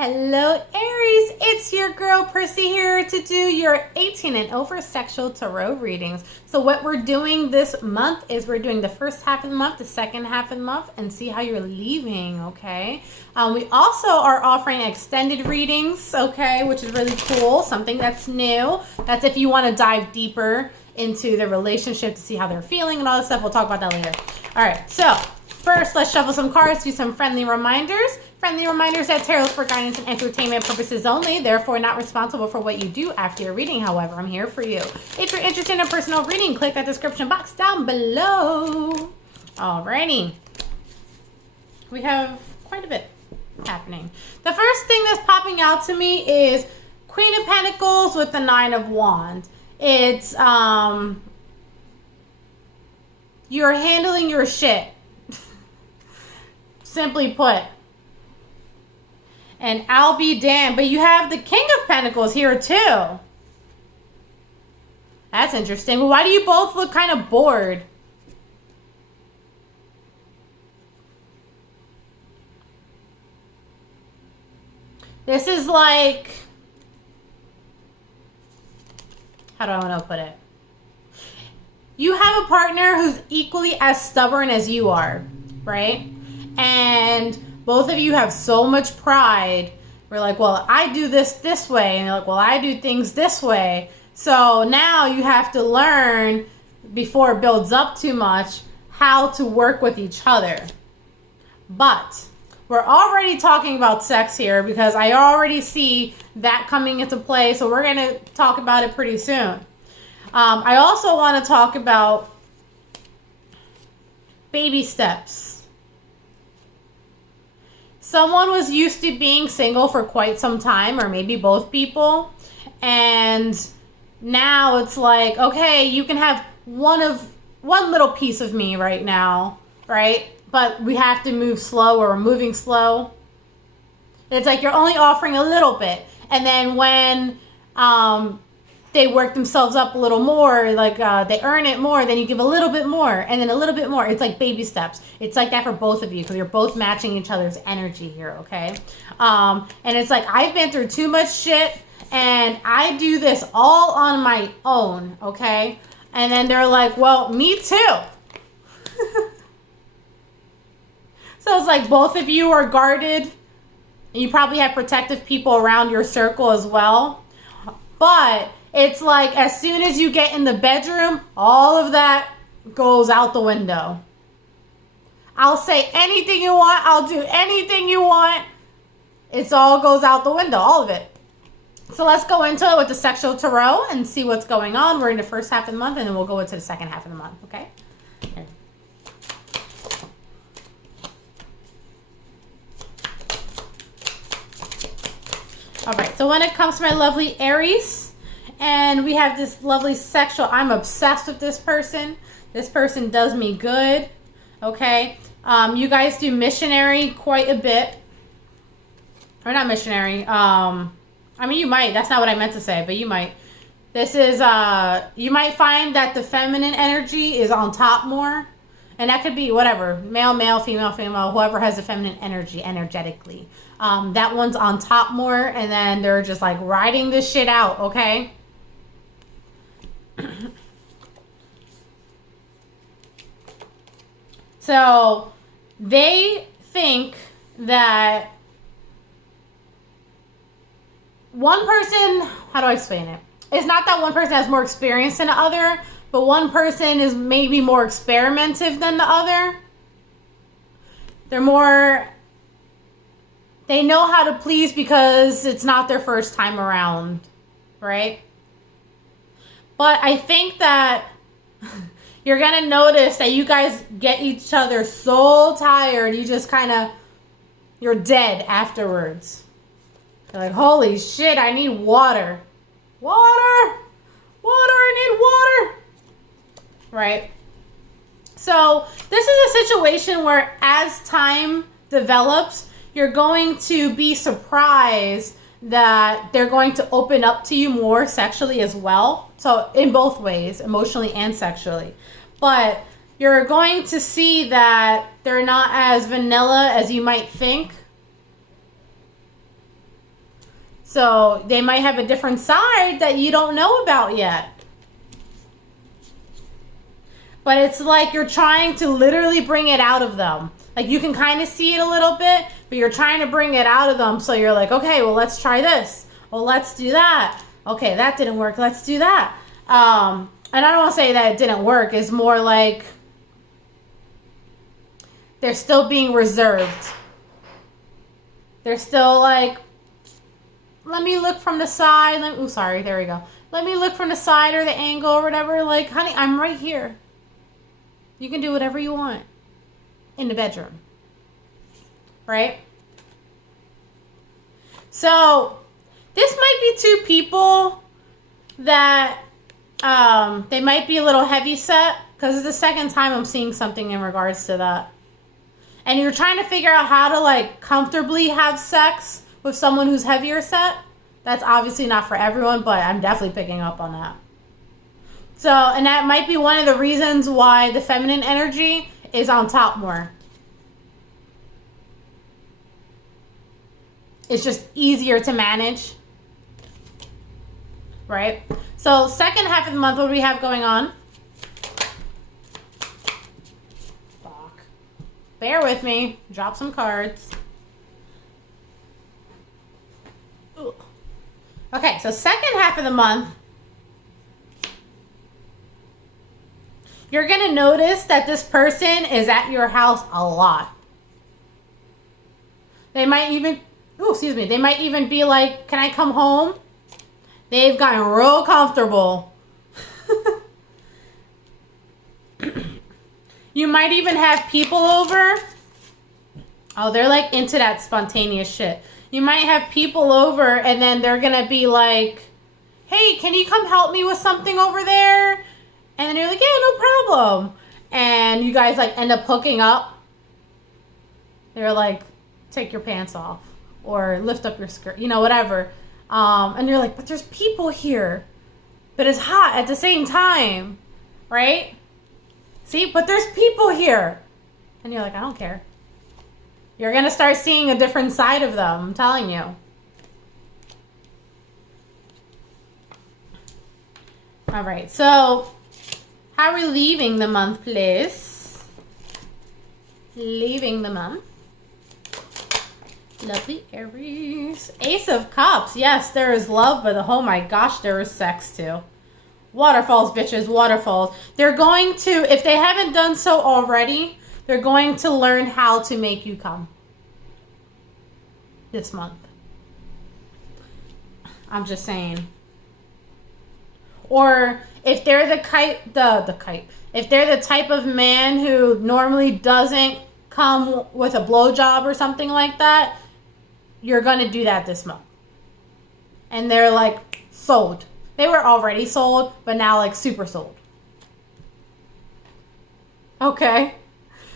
Hello Aries, it's your girl Priscy here to do your 18 and over sexual tarot readings. So what we're doing this month is we're doing the first half of the month, the second half of the month, and see how you're leaving, okay? We also are offering extended readings, okay, which is really cool, something that's new. That's if you want to dive deeper into the relationship to see how they're feeling and all this stuff. We'll talk about that later. All right, so first, let's shuffle some cards, do some friendly reminders. Friendly reminders that tarot is for guidance and entertainment purposes only, therefore not responsible for what you do after your reading. However, I'm here for you. If you're interested in a personal reading, click that description box down below. Alrighty. We have quite a bit happening. The first thing that's popping out to me is Queen of Pentacles with the Nine of Wands. It's, you're handling your shit. Simply put. And I'll be damned. But you have the King of Pentacles here too. That's interesting. But why do you both look kind of bored? This is like... How do I want to put it? You have a partner who's equally as stubborn as you are, right? And both of you have so much pride. We're like, well, I do this way. And you're like, well, I do things this way. So now you have to learn, before it builds up too much, how to work with each other. But we're already talking about sex here because I already see that coming into play. So we're going to talk about it pretty soon. I also want to talk about baby steps. Someone was used to being single for quite some time, or maybe both people. And now it's like, okay, you can have one little piece of me right now, right? But we have to move slow, or we're moving slow. It's like you're only offering a little bit. And then when they work themselves up a little more, like they earn it more, then you give a little bit more, and then a little bit more. It's like baby steps. It's like that for both of you because you're both matching each other's energy here, okay? And it's like, I've been through too much shit, and I do this all on my own, okay? And then they're like, well, me too. So it's like both of you are guarded, and you probably have protective people around your circle as well. But it's like as soon as you get in the bedroom, all of that goes out the window. I'll say anything you want. I'll do anything you want. It all goes out the window, all of it. So let's go into it with the sexual tarot and see what's going on. We're in the first half of the month, and then we'll go into the second half of the month, okay? Here. All right, so when it comes to my lovely Aries, and we have this lovely sexual, I'm obsessed with this person. This person does me good, okay? You guys do missionary quite a bit. Or not missionary. I mean, you might. That's not what I meant to say, but you might. This is, you might find that the feminine energy is on top more. And that could be whatever. Male, male, female, female. Whoever has the feminine energy energetically. That one's on top more. And then they're just like riding this shit out, okay? So they think that one person, how do I explain it? It's not that one person has more experience than the other, but one person is maybe more experimentative than the other. They know how to please because it's not their first time around, right? But I think that you're going to notice that you guys get each other so tired, you just kind of, you're dead afterwards. You're like, holy shit, I need water. Water! Water, I need water! Right? So this is a situation where as time develops, you're going to be surprised that they're going to open up to you more sexually as well. So in both ways, emotionally and sexually. But you're going to see that they're not as vanilla as you might think. So they might have a different side that you don't know about yet. But it's like you're trying to literally bring it out of them. Like you can kind of see it a little bit, but you're trying to bring it out of them. So you're like, okay, well, let's try this. Well, let's do that. Okay, that didn't work. Let's do that. And I don't want to say that it didn't work. It's more like they're still being reserved. They're still like, let me look from the side. There we go. Let me look from the side or the angle or whatever. Like, honey, I'm right here. You can do whatever you want in the bedroom. Right? So, this might be two people that they might be a little heavy set, because it's the second time I'm seeing something in regards to that. And you're trying to figure out how to like comfortably have sex with someone who's heavier set. That's obviously not for everyone, but I'm definitely picking up on that. So, and that might be one of the reasons why the feminine energy is on top more. It's just easier to manage. Right? So, second half of the month, what do we have going on? Fuck. Bear with me. Drop some cards. Ugh. Okay, so second half of the month, you're going to notice that this person is at your house a lot. They might even, they might even be like, can I come home? They've gotten real comfortable. You might even have people over. Oh, they're like into that spontaneous shit. You might have people over and then they're going to be like, hey, can you come help me with something over there? And then you're like, yeah, no problem. And you guys like end up hooking up. They're like, take your pants off or lift up your skirt, whatever. And you're like, but there's people here. But it's hot at the same time, right? See, but there's people here. And you're like, I don't care. You're going to start seeing a different side of them, I'm telling you. All right, so how are we leaving the month, please? Leaving the month. Lovely Aries. Ace of Cups. Yes, there is love, but oh my gosh, there is sex too. Waterfalls, bitches, waterfalls. They're going to, if they haven't done so already, they're going to learn how to make you come this month. I'm just saying. Or if they're if they're the type of man who normally doesn't come with a blowjob or something like that, you're going to do that this month. And they're like sold. They were already sold, but now like super sold. Okay.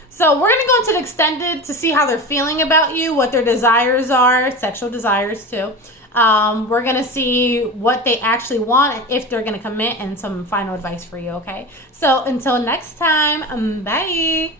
So we're going to go into the extended to see how they're feeling about you, what their desires are, sexual desires too. We're going to see what they actually want, if they're going to commit, and some final advice for you, okay? So until next time, bye.